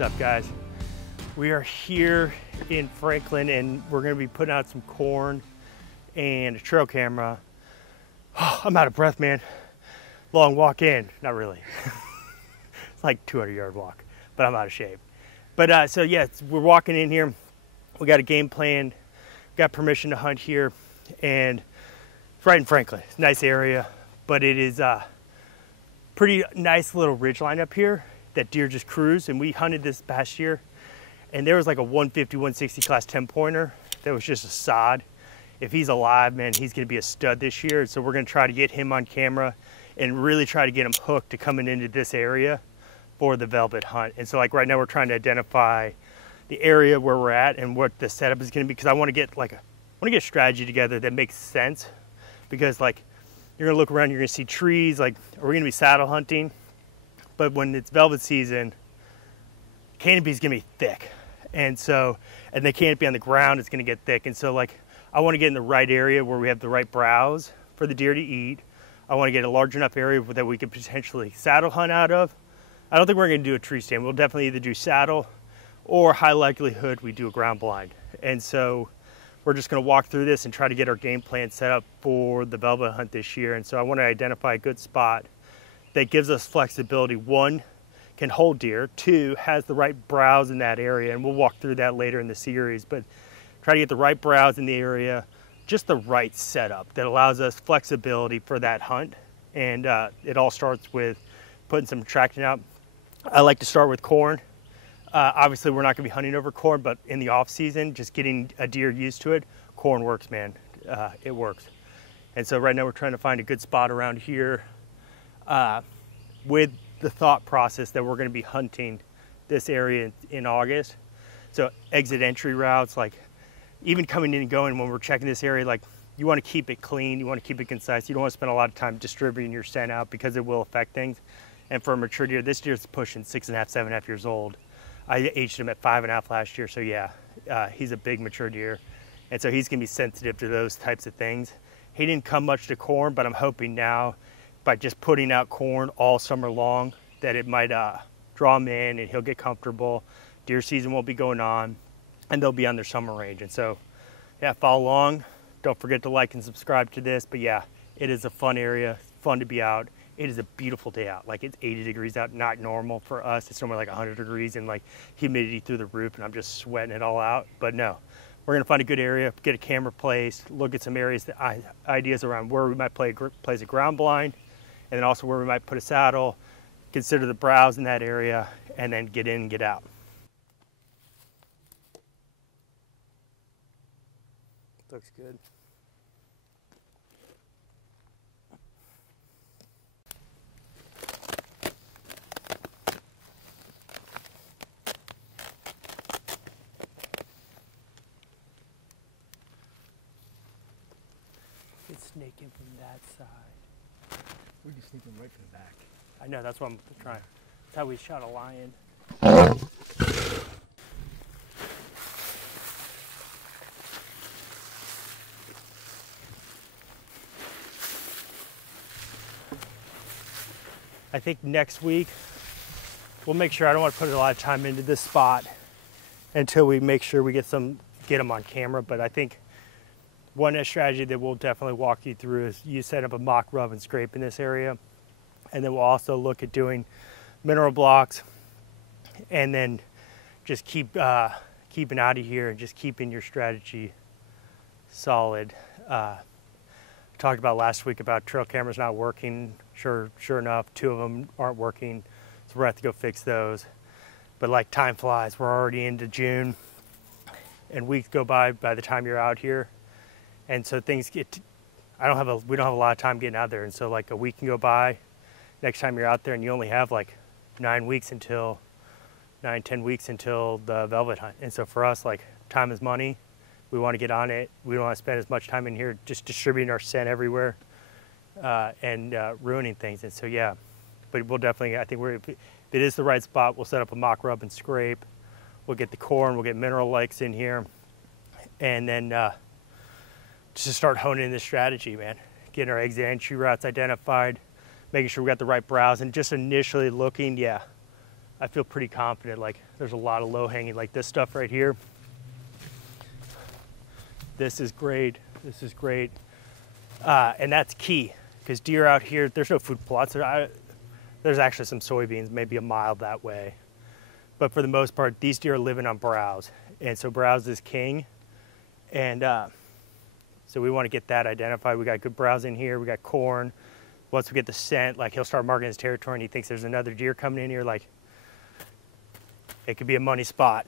What's up, guys? We are here in Franklin and we're going to be putting out some corn and a trail camera. Oh, I'm out of breath, man. Long walk in, not really. It's like 200-yard walk, but I'm out of shape. But so yeah, we're walking in here. We got a game plan, got permission to hunt here, and it's right in Franklin. It's a nice area, but it is pretty nice little ridge line up here that deer just cruise. And we hunted this past year, and there was like a 150, 160 class 10 pointer that was just a sod. If he's alive, man, he's gonna be a stud this year. So we're gonna try to get him on camera and really try to get him hooked to coming into this area for the velvet hunt. And so like right now we're trying to identify the area where we're at and what the setup is gonna be, because I wanna get a strategy together that makes sense. Because like, you're gonna look around, you're gonna see trees, like, are we gonna be saddle hunting? But when it's velvet season, canopy's gonna be thick. And the canopy on the ground is gonna get thick. And so like, I wanna get in the right area where we have the right browse for the deer to eat. I wanna get a large enough area that we could potentially saddle hunt out of. I don't think we're gonna do a tree stand. We'll definitely either do saddle or high likelihood we do a ground blind. And so we're just gonna walk through this and try to get our game plan set up for the velvet hunt this year. And so I wanna identify a good spot that gives us flexibility. One, can hold deer. Two, has the right browse in that area. And we'll walk through that later in the series, but try to get the right browse in the area, just the right setup that allows us flexibility for that hunt. And it all starts with putting some tracking out. I like to start with corn. Obviously we're not gonna be hunting over corn, but in the off season, just getting a deer used to it, corn works, man. It works. And so right now we're trying to find a good spot around here with the thought process that we're gonna be hunting this area in August. So exit entry routes, like even coming in and going when we're checking this area, like you wanna keep it clean, you wanna keep it concise. You don't wanna spend a lot of time distributing your scent out because it will affect things. And for a mature deer, this deer's pushing 6.5, 7.5 years old. I aged him at 5.5 last year, so yeah, he's a big mature deer. And so he's gonna be sensitive to those types of things. He didn't come much to corn, but I'm hoping now by just putting out corn all summer long that it might draw him in and he'll get comfortable. Deer season won't be going on and they'll be on their summer range. And so yeah, follow along. Don't forget to like and subscribe to this, but yeah, it is a fun area, fun to be out. It is a beautiful day out. Like, it's 80 degrees out, not normal for us. It's somewhere like 100 degrees and like humidity through the roof, and I'm just sweating it all out. But no, we're gonna find a good area, get a camera placed, look at some areas, ideas around where we might place a ground blind, and then also where we might put a saddle, consider the browse in that area, and then get in and get out. Looks good. Sneak in from that side. We can sneak him right from the back. I know, that's what I'm trying. That's how we shot a lion. I think next week we'll make sure, I don't want to put a lot of time into this spot until we make sure we get them on camera, but I think one strategy that we'll definitely walk you through is you set up a mock rub and scrape in this area. And then we'll also look at doing mineral blocks and then just keeping out of here and just keeping your strategy solid. Talked about last week about trail cameras not working. Sure enough, 2 of them aren't working. So we're gonna have to go fix those. But like, time flies. We're already into June and weeks go by the time you're out here. And so things get, we don't have a lot of time getting out there. And so like a week can go by next time you're out there and you only have like 10 weeks until the velvet hunt. And so for us, like, time is money. We want to get on it. We don't want to spend as much time in here just distributing our scent everywhere and ruining things. And so, yeah, but we'll definitely, I think if it is the right spot, we'll set up a mock rub and scrape. We'll get the corn, we'll get mineral lakes in here. And then, just to start honing in this strategy, man. Getting our exit entry routes identified, making sure we got the right browse, and just initially looking, yeah, I feel pretty confident. Like there's a lot of low hanging, like this stuff right here. This is great. This is great. And that's key because deer out here, there's no food plots. There's actually some soybeans, maybe a mile that way. But for the most part, these deer are living on browse. And so browse is king. And so we want to get that identified. We got good browse in here. We got corn. Once we get the scent, like he'll start marking his territory and he thinks there's another deer coming in here, like it could be a money spot.